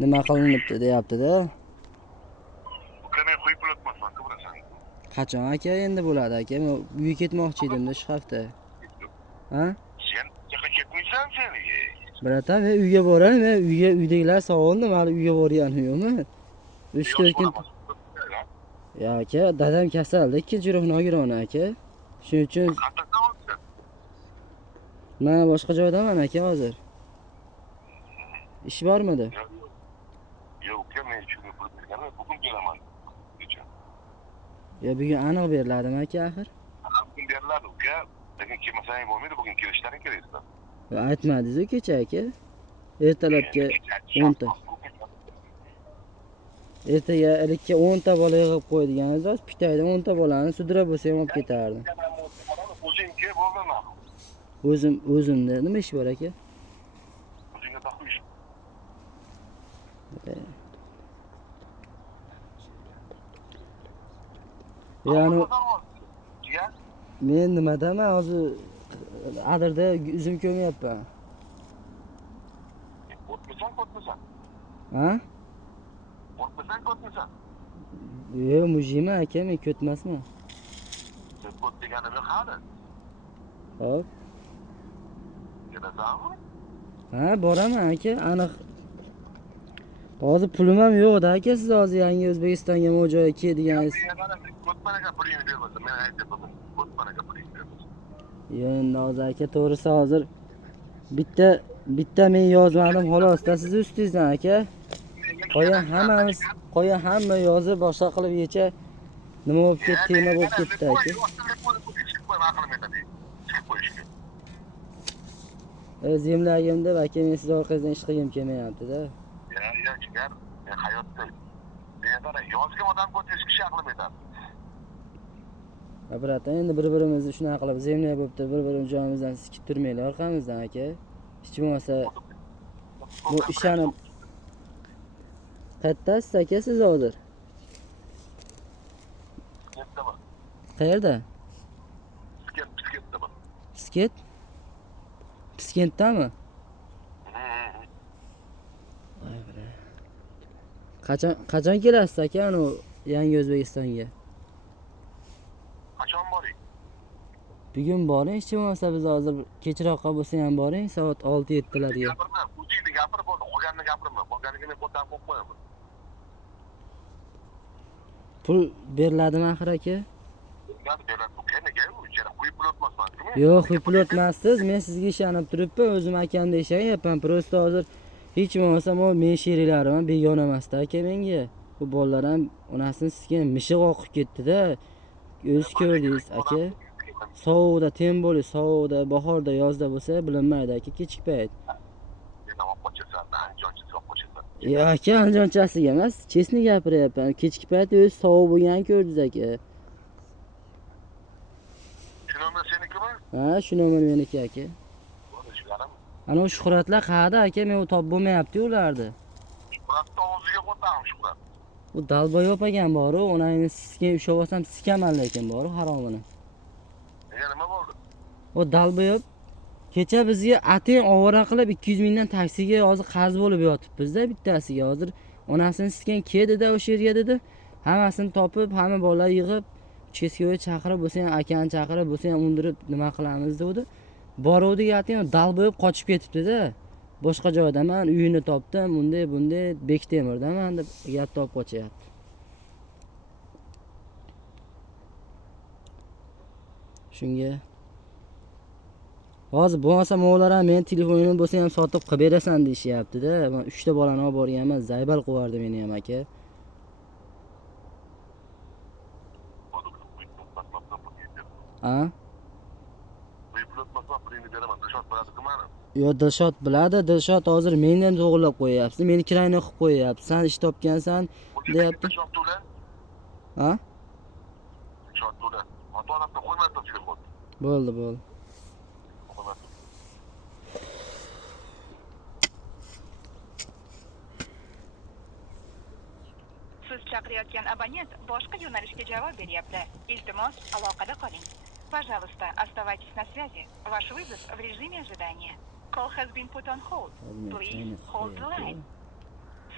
Nima qilinibdi deyapti-da. Uka men qo'yib bo'lmayman, ko'rasan. Qachon aka endi bo'ladi aka? Men uyga ketmoqchi edim-da shu hafta. Ha? Sen yoqqa ketmaysan sen. Biratam, men uyga boray, men uydagilar sog'indi, mali uyga borganim yo'qmi? 3-4 kun. Ya aka, dadam kasal, ikkinchi guruh nogiron aka. Shuning uchun men boshqa joydaman aka hozir. Ish bormidi? Yo'q, uka men shuni pul berganman, bugun beraman. Ya bugun aniq beriladimi aka axir? Bugun beriladi uka. Lekin kelmasang bo'lmaydi, bugun kelishlaring kerak. Aytmadingiz-ku kecha aka. Ertalabga 10 ta. Ertaga ilikka 10 ta bola yig'ib qo'ydigan zoz, pitayda 10 ta bolani sudrab bo'lsa ham olib ketardim. O'zingga bo'ldimi? O'zimda nima ish bor aka? O'zingga taqvi ish. Ya'ni men nimadaman hozir adirda uzum ko'mayapman. Qo'rqmasan. Ha? Qo'rqmasan. Yo'q, mujima aka, men ko'tmasman. Sen qo'rt deganim yo'q hali. Hop. Kelasanmi? Ha, boraman aka, aniq. Hozir pulim ham yo'q-da aka, siz hozir yangi O'zbekistonga mo'joga kelganingiz. Qo'tmanaga pulingni bermasin, men aytaman. Qo'tmanaga pulingni bermasin. Endi hozir aka, to'g'risi hozir bitta men yozmadim xolos-da, siz ustingizdan aka. Qo'ya hamma yozib boshqa qilib yecha nima bo'lib ketdi, nima bo'lib ketdi aka. Zemlagimda aka, men siz orqangizdan ish qilgim kelmayapti-da. Ya, chiqar. Men hayotda yozgan odam ko'tish kishi aqlim yetadi. Bratan, endi bir-birimizni shunaqa qilib zemlay bo'pti, bir-birimiz joyimizdan sikib turmaylik orqamizdan aka. Hech bo'lmasa bu ishani qayerdasiz aka siz hozir? Qayerda? Piskentdaman. Piskent? Piskentdami? Qachon kelasiz aka anu yangi O'zbekistonga? Qachon boring? Bugun boring, hech bo'lmasa biz hozir kechroqqa bo'lsa ham boring, soat 6-7 larga. Gapirma, o'zingni gapir bo'ldi, qolganini gapirma. Qolganiga men qo'ldan qo'yib qo'yaman. Pul beriladimi axir aka? Beradi, uka, nega u icheri qo'yib bo'lmayapman. Yo'q, qo'yib bo'lmayapsiz. Men sizga ishonib turibman, o'zim akamda ishlayapman. Prosta hozir hech bo'lmasa men sheriklarim begona emasda aka menga. Bu bolalar ham onasini sizga mishiq oqib ketdi-da. O'z ko'rdingiz aka. Sovuqda, tem bo'li, sovuqda, bahorda, yozda bo'lsa bilinmaydi aka, kechki payt. Ya aka, anjonchasiga emas, chesni gapiryapman. Kechki payt o'zi sovuq bo'lgan ko'rdingiz aka. Shu nomer senikimi? Ha, shu nomer meniki aka. Ana Shuhratlar qayerda aka? Men topib bo'lmayapti ularni. Shuhratni o'ziga qo'ydim, Shuhrat. U Dalboyob ekan boru, onangni sizga ushlab olsam sikaman lekin boru haromini. Nima bo'ldi? O Dalboyob kecha bizga ateng ovora qilib 200 mingdan taksiga hozir qarz bo'lib yotibmiz-da bittasiga. Hozir onasini sizgan keldi-da o'sha yerga dedi. Hammasini topib, hamma bolalar yig'ib, Cheskoga chaqirib bo'lsa ham akani chaqirib bo'lsa ham undirib nima qilamiz dedi. Boruvdik ateng Dalboyob qochib ketibdi-da. Boshqa joydaman, uyini topdim, bunday Bektemirdaman deb gap topib qochyapti. Shunga hozir bo'lmasa mo'g'lar ham men telefonimni bo'lsa ham sotib qilib berasan deyishyapti-da. Men 3 ta bolani olib borganman, zaybal qilardi meni ham aka. Ha? Yo, Dilshod biladi, Dilshod hozir mendan to'g'irlab qo'yapsiz. Meni kirayni qilib qo'yapti. Sen ish topgansan, deyapti. Ha? Bo'ldi. Siz chaqirayotgan abonent boshqa yo'nalishga javob beryapti. Iltimos, aloqada qoling. Пожалуйста, оставайтесь на связи. Ваш вызов в режиме ожидания. Call has been put on hold. Please hold the line.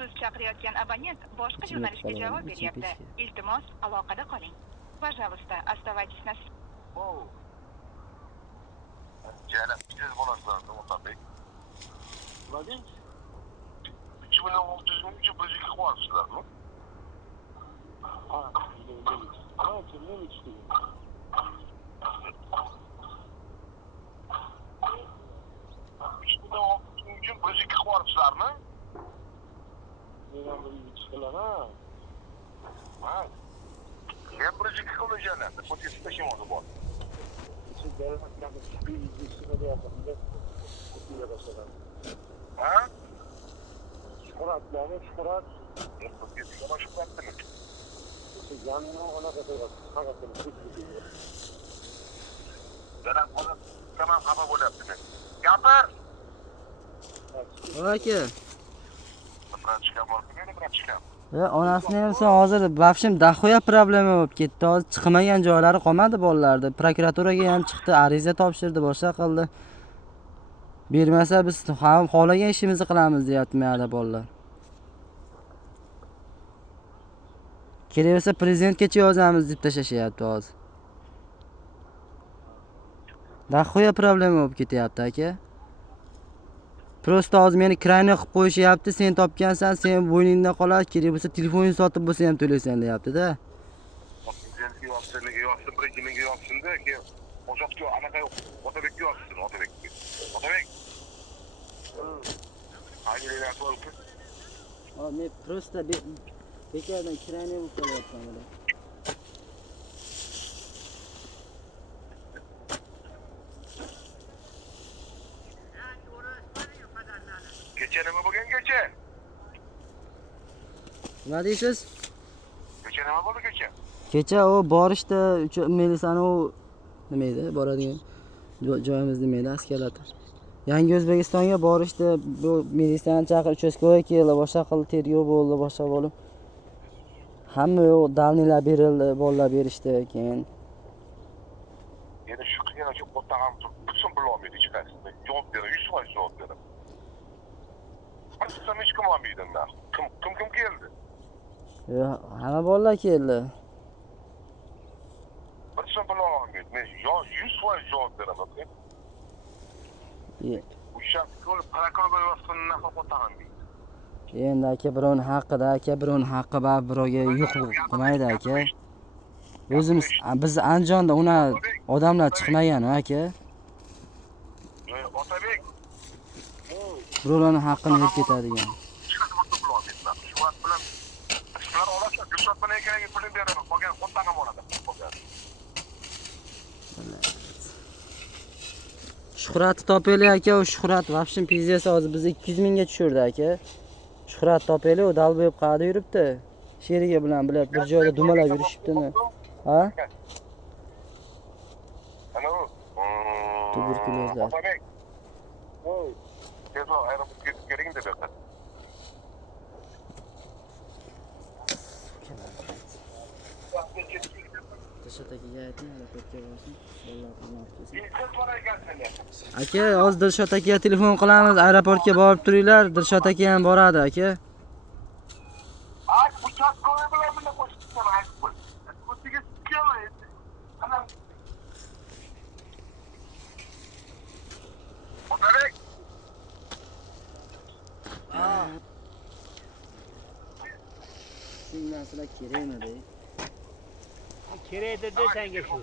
Siz chaqirayotgan abonent boshqa Ichimlik yo'nalishga qolaman, javob ichim beryapti. pishgan. Iltimos, aloqada qoling. Пожалуйста, оставайтесь на связи. Oh. Jana, siz bo'lasizlar, Otabek. Nima deysiz? 3600 ming uchun bir ikki qilyapsizlarmi? Uchun bir ikki qilyapsizlarmi? Ha. Men bir ikki qildim jana. Potisda kim oldi bor? Ha? Shuhrat. Potisga boshqa vaqtimi? Jana, hozir tamam xafa bo'lyapti. Gapir. aka Biratchika bormi? Meni biratchika. onasini ham sen hozir vafshim dahoya problema bo'lib ketdi. Hozir chiqmagan joylari qolmadi bolalarni. Prokuraturaga ham chiqdi, ariza topshirdi, boshqa qildi. Bermasa biz ham xohlagan ishimizni qilamiz deyapti bolalar. Kelaversa prezidentgacha yozamiz deb tashlashyapti hozir. Dahoya problema bo'lib ketyapti aka. Prosta hozir meni krayni qilib qo'yishyapti, sen topgansan, sen bo'yningda qoladi, kerak bo'lsa telefoningni sotib bo'lsa ham to'laysan deyapti-da. Prezidentga yozsin, nega yozsin, birinchi menga yozsin-da, keyin Otabekka anaqa Otabekka yozsin, Otabekka. Otabek. Ayni network. Men prosta bekardan krayni bo'lib qolyapman bular. Kecha nima bo'lgan kecha? Nima deysiz? Kecha nima bo'ldi kecha? Kecha u borishdi, milisani u nima edi, boradigan joyimiz nima edi, askarlar. Yangi O'zbekistonga borishdi, bu milisani chaqirib uchastkoga keldi, boshqa qildi, tergov bo'ldi, boshqa bo'lib. Hamma yo'q dalnilar berildi, bolalar berishdi keyin. Yana shu qiyincha qo'ttag'am tutsin bilolmaydi hech qaysi. Javob beradi, 100% javob beradi. Qancha hech kim olmaydi unda. Kim keldi? Hamma bolalar keldi. Bir so'm bilolmaydi. Men 100% javob beraman. Bu shaxs ko'rib, prokuror yozganini qo'ttag'am deydi. Endi aka birovning haqqida, aka birovning haqqi bor, birovga yo'q qilmaydi aka. O'zimiz biz Andijonda una odamlar chiqmagan aka. Otabek. Birovlarning haqqini yeb ketadigan. Shuhrat bilan ishlar olasa, Gulshot bilan ekaniga pulni beraman. Qolgan qo'ttag'am oladi. Shuhratni topaylik aka, u Shuhrat vafshim pizesi hozir bizni 200 mingga tushirdi aka. Shuhrat topaylik, u dalbo'yib qayerda yuribdi? Sherigi bilan bilan bir joyda dumalab yurishibdimi? Ha? Alo. Tuberkulozlar. Otabek. Tezroq aeroportga ketib keling deb aytdi. Dilshod akaga ayting, aeroportga borsin. Bolalar Aka, hozir Dilshod akaga telefon qilamiz, aeroportga borib turinglar. Dilshod aka ham boradi aka. Ay, uchastkovoy bilan birga qo'shibman, aytib qo'y. O'ziga kelmaydi. Ana. Otabek. Shu narsalar kerakmi? Kerak dedi senga shu.